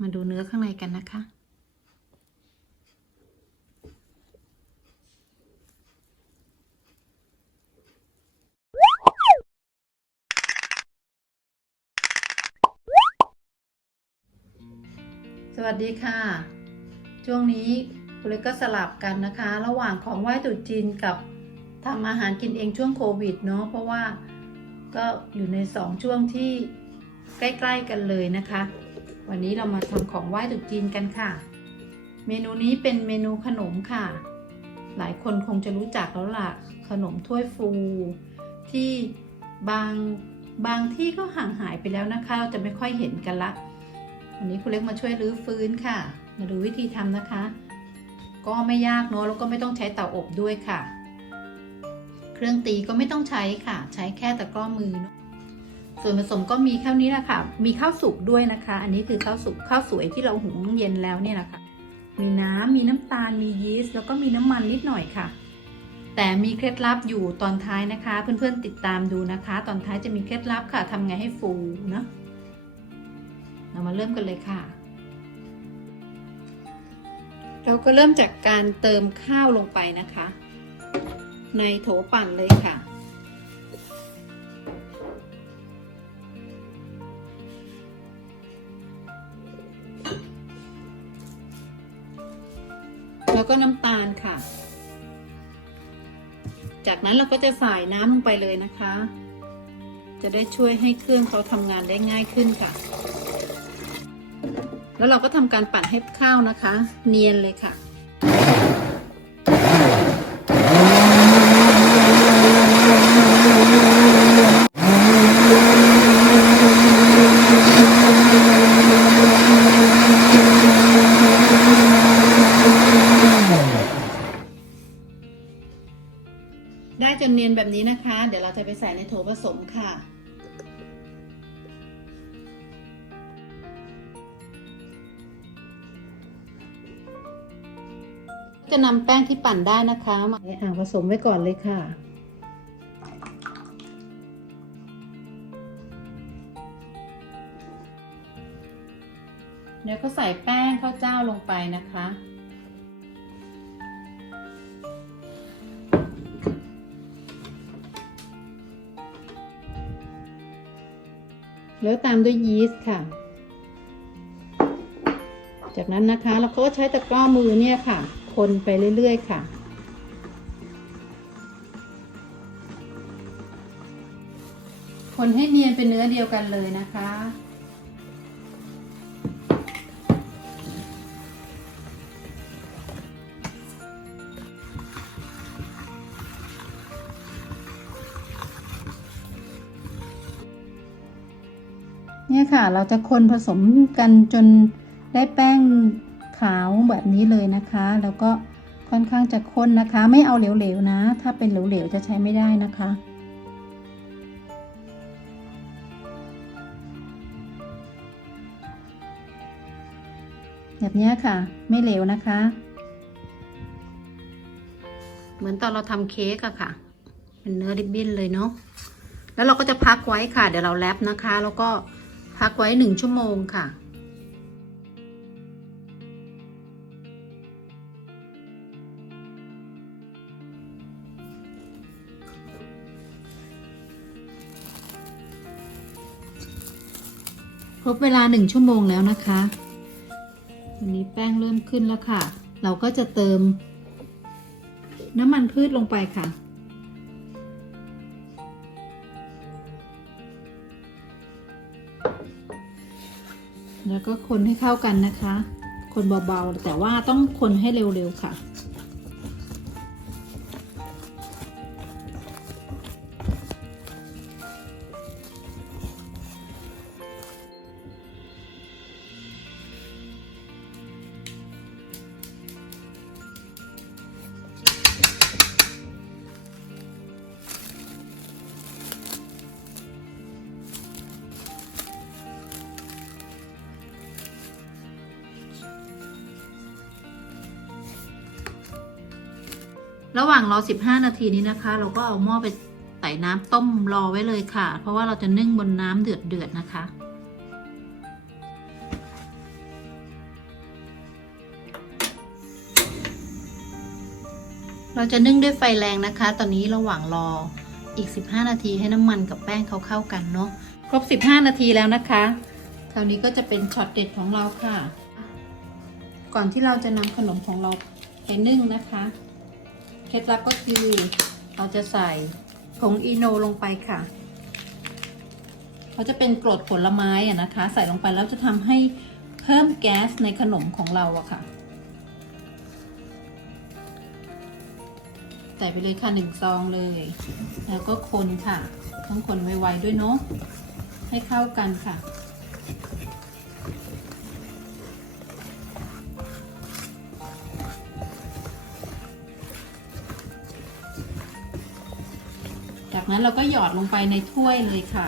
มาดูเนื้อข้างในกันนะคะสวัสดีค่ะ ช่วงนี้คุณเล็กก็สลับกันนะคะ ระหว่างของไหว้ตรุษจีนกับทำอาหารกินเองช่วงโควิดเนาะเพราะว่าก็อยู่ในสองช่วงที่ใกล้ ๆ กันเลยนะคะ วันนี้เรามาทำของไหว้ตรุษจีนกันค่ะ เมนูนี้เป็นเมนูขนมค่ะ หลายคนคงจะรู้จักแล้วล่ะ ขนมถ้วยฟู ที่บางบางที่ก็ห่างหายไปแล้วนะคะ เราจะไม่ค่อยเห็นกันละ วันนี้คุณเล็กมาช่วยรื้อฟื้นค่ะ มาดูวิธีทำนะคะ ก็ไม่ยากเนอะแล้วก็ไม่ต้องใช้เตาอบด้วยค่ะ เครื่องตีก็ไม่ต้องใช้ค่ะ ใช้แค่ตะกร้อมือเนอะ ส่วนผสมก็มีแค่นี้แหละค่ะ มีข้าวสุกด้วยนะคะ อันนี้คือข้าวสุกข้าวสวยที่เราหุงเย็นแล้วเนี่ยนะคะมีน้ำมีน้ำตาล มียีสต์ แล้วก็มีน้ำมันนิดหน่อยค่ะ แต่มีเคล็ดลับอยู่ตอนท้ายนะคะ เพื่อนๆติดตามดูนะคะ ตอนท้ายจะมีเคล็ดลับค่ะทำไงให้ฟูเนะเรามาเริ่มกันเลยค่ะ เราก็เริ่มจากการเติมข้าวลงไปนะคะ ในโถปั่นเลยค่ะ แล้วก็น้ำตาลค่ะ จากนั้นเราก็จะใส่น้ำลงไปเลยนะคะ จะได้ช่วยให้เครื่องเขาทำงานได้ง่ายขึ้นค่ะ แล้วเราก็ทำการปั่นให้ข้าวนะคะ เนียนเลยค่ะ จนเนียนแบบนี้นะคะ เดี๋ยวเราจะไปใส่ในโถผสมค่ะ จะนำแป้งที่ปั่นได้นะคะมาอ่าผสมไว้ก่อนเลยค่ะเดี๋ยวก็ใส่แป้งข้าวเจ้าลงไปนะคะ แล้วตามด้วยยีสต์ค่ะ จากนั้นนะคะเราก็ใช้ตะกร้อมือเนี่ยค่ะ คนไปเรื่อยๆค่ะคนให้เนียนเป็นเนื้อเดียวกันเลยนะคะ เนี่ยค่ะเราจะคนผสมกันจนได้แป้งขาวแบบนี้เลยนะคะ แล้วก็ค่อนข้างจะข้นนะคะ ไม่เอาเหลวๆนะ ถ้าเป็นเหลวๆจะใช้ไม่ได้นะคะแบบนี้ค่ะ ไม่เหลวนะคะ เหมือนตอนเราทำเค้กอะค่ะ เป็นเนื้อริบบิ้นเลยเนาะแล้วเราก็จะพักไว้ค่ะ เดี๋ยวเราแรปนะคะ แล้วก็ พักไว้หนึ่งชั่วโมงค่ะ ครบเวลาหนึ่งชั่วโมงแล้วนะคะวันนี้แป้งเริ่มขึ้นแล้วค่ะ เราก็จะเติมน้ำมันพืชลงไปค่ะ แล้วก็คนให้เข้ากันนะคะ คนเบาๆ แต่ว่าต้องคนให้เร็วๆค่ะ ระหว่างรอ 15 นาทีนี้นะคะ เราก็เอาหม้อไปใส่น้ำต้มรอไว้เลยค่ะ เพราะว่าเราจะนึ่งบนน้ำเดือดเดือดนะคะ เราจะนึ่งด้วยไฟแรงนะคะ ตอนนี้ระหว่างรออีก 15 นาทีให้น้ำมันกับแป้งเขาเข้ากันเนาะครบ 15 นาทีแล้วนะคะคราวนี้ก็จะเป็นช็อตเด็ดของเราค่ะ ก่อนที่เราจะนำขนมของเราไปนึ่งนะคะ ล็ดลับก็คือเราจะใส่ผงอีโนลงไปค่ะเขาจะเป็นกรดผลไม้อะนะคะ ใส่ลงไปแล้วจะทำให้เพิ่มแก๊สในขนมของเราอะค่ะ ใส่ไปเลยค่ะหนึ่งซองเลย แล้วก็คนค่ะ ต้องคนไวๆด้วยเนาะให้เข้ากันค่ะ จากนั้นเราก็หยอดลงไปในถ้วยเลยค่ะ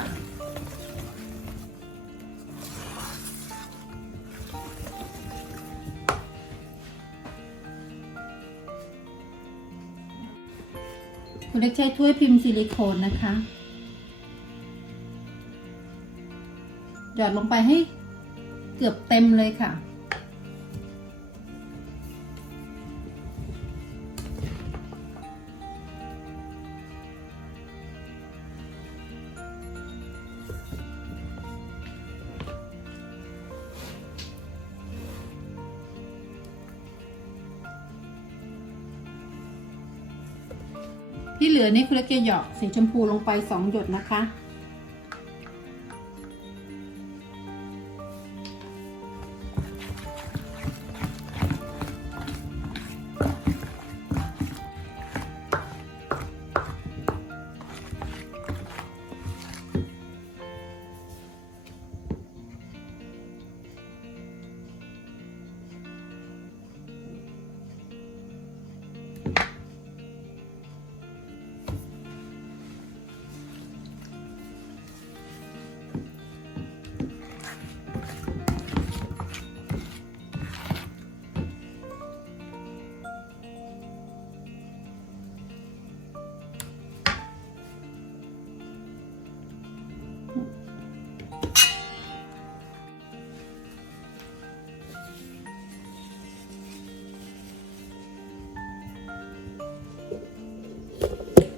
คุณเล็กใช้ถ้วยพิมพ์ซิลิโคนนะคะ หยอดลงไปให้เกือบเต็มเลยค่ะ ที่เหลือนี่คุณเล็กจะหยอกสีชมพูลงไปสองหยดนะคะ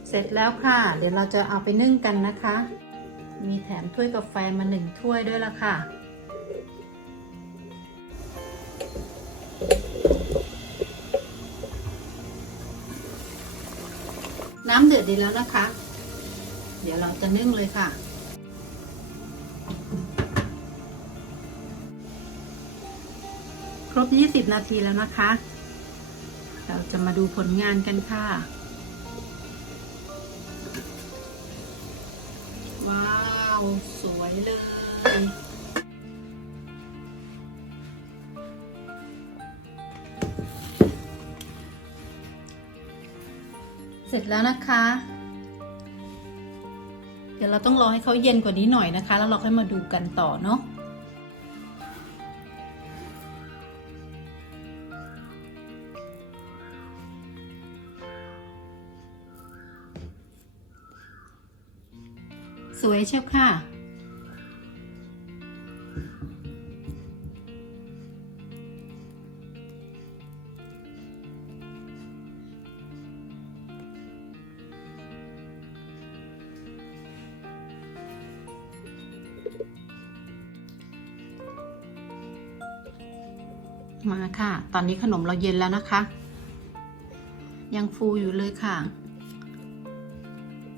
เสร็จแล้วค่ะ เดี๋ยวเราจะเอาไปนึ่งกันนะคะ มีแถมถ้วยกาแฟมาหนึ่งถ้วยด้วยละค่ะ น้ำเดือดดีแล้วนะคะ เดี๋ยวเราจะนึ่งเลยค่ะครบ 20 นาทีแล้วนะคะ เราจะมาดูผลงานกันค่ะ ว้าว สวยเลย เสร็จแล้วนะคะ เดี๋ยวเราต้องรอให้เขาเย็นกว่านี้หน่อยนะคะ แล้วเราค่อยมาดูกันต่อเนาะ วยเชียวค่ะ มาค่ะ ตอนนี้ขนมเราเย็นแล้วนะคะ ยังฟูอยู่เลยค่ะ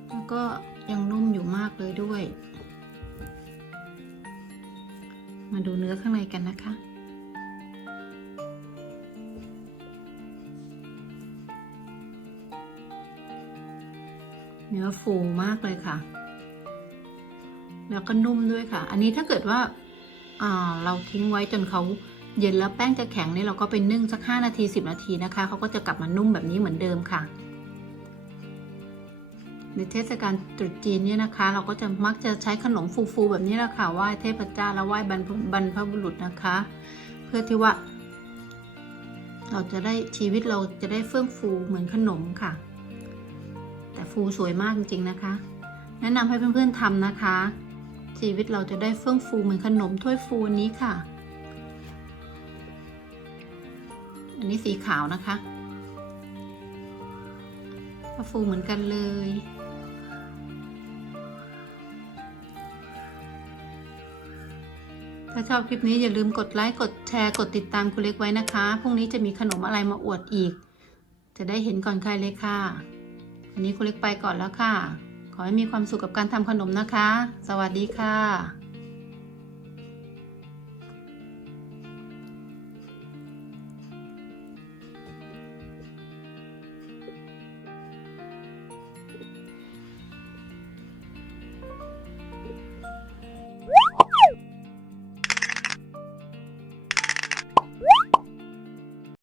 แล้วก็ ยังนุ่มอยู่มากเลยด้วย มาดูเนื้อข้างในกันนะคะ เนื้อฟูมากเลยค่ะ แล้วก็นุ่มด้วยค่ะ อันนี้ถ้าเกิดว่าาเราทิ้งไว้จนเขาเย็นแล้วแป้งจะแข็งนี่เราก็ไปนึ่งสัก 5 นาที 10 นาทีนะคะ เขาก็จะกลับมานุ่มแบบนี้เหมือนเดิมค่ะ ในเทศกาลตรุษจีนเนี่ยนะคะ เราก็จะมักจะใช้ขนมฟูๆแบบนี้แหละค่ะไหว้เทพเจ้าและไหว้บรรพบรรพบุรุษนะคะ เพื่อที่ว่า เราจะได้ชีวิตเราจะได้เฟื่องฟูเหมือนขนมค่ะ แต่ฟูสวยมากจริงๆนะคะ แนะนำให้เพื่อนๆทำนะคะ ชีวิตเราจะได้เฟื่องฟูเหมือนขนมถ้วยฟูนี้ค่ะ อันนี้สีขาวนะคะฟูเหมือนกันเลยาชอบคลิปนี้อย่าลืมกดไลค์ กดแชร์ กดติดตามคุณเล็กไว้นะคะ พรุ่งนี้จะมีขนมอะไรมาอวดอีก จะได้เห็นก่อนใครเลยค่ะ วันนี้คุณเล็กไปก่อนแล้วค่ะ ขอให้มีความสุขกับการทำขนมนะคะ สวัสดีค่ะ